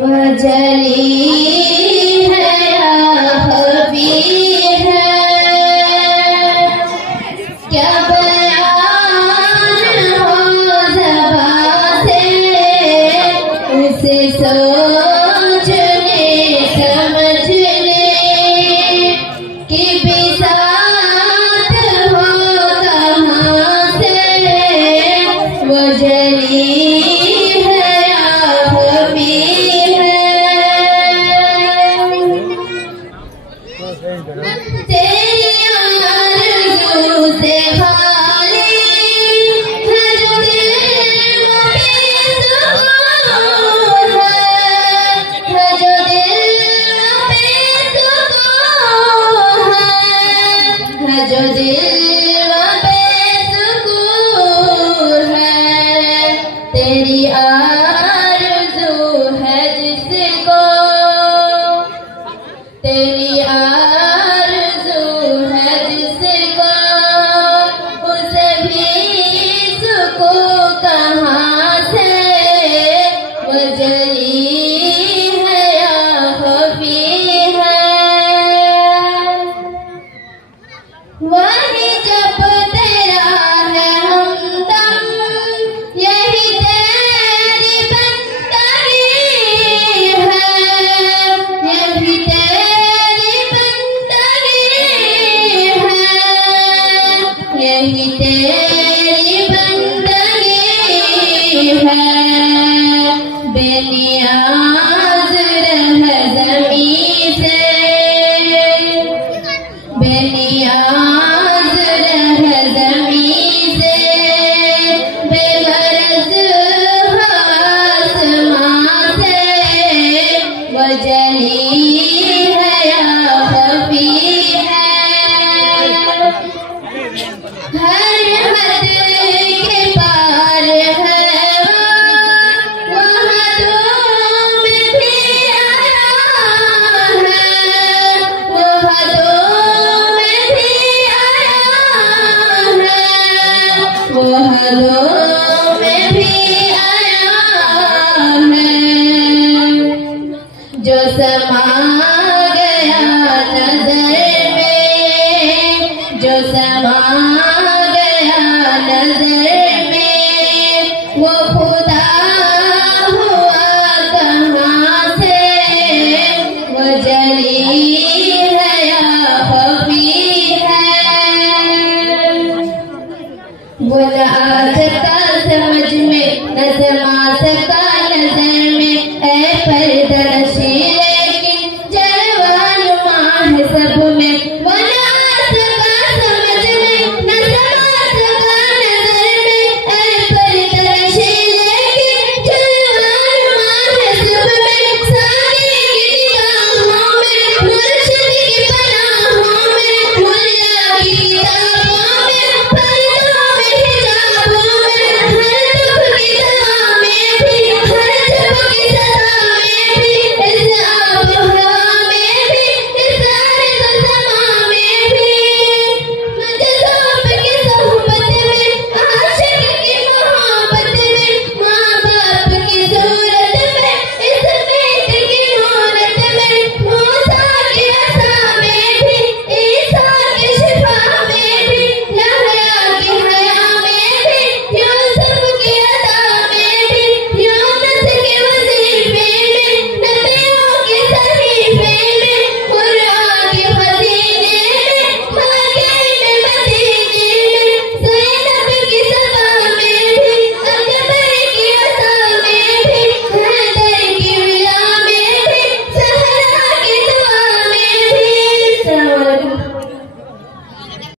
वजली है या हबी है, क्या बयान हो ज़बां से, उसे सोचने समझने की भी साथ हो कहाँ से। वजली तेरी आरज़ू से खाली है जो दिल बेसुकून है जो दिल बेसुकून है जो दिल बेसुकून है। तेरी आरज़ू है जिसको, तेरी आरज़ू है जिसको, उसे भी सुकून कहाँ से। वजली है या ख़फ़ी है, वही जब तेरा है हमदम, यही तेरी बंदगी है, यही यही तेरी बंदगी है। बेनियाज़ रह ज़मीं से, बेनियाज़ रह ज़मीं से, बेग़रज़ आसमां से। वजली है या ख़फ़ी है, हर हद के पार है वो हदों में भी आया है, वो हदों में भी आया है, वो हदों में भी आया है। जो समा गया नज़र में, जो समा गया नज़र में, वो खुदा हुआ कहाँ से। वजली है या ख़फ़ी है, वो न आ सका समझ में न समा सका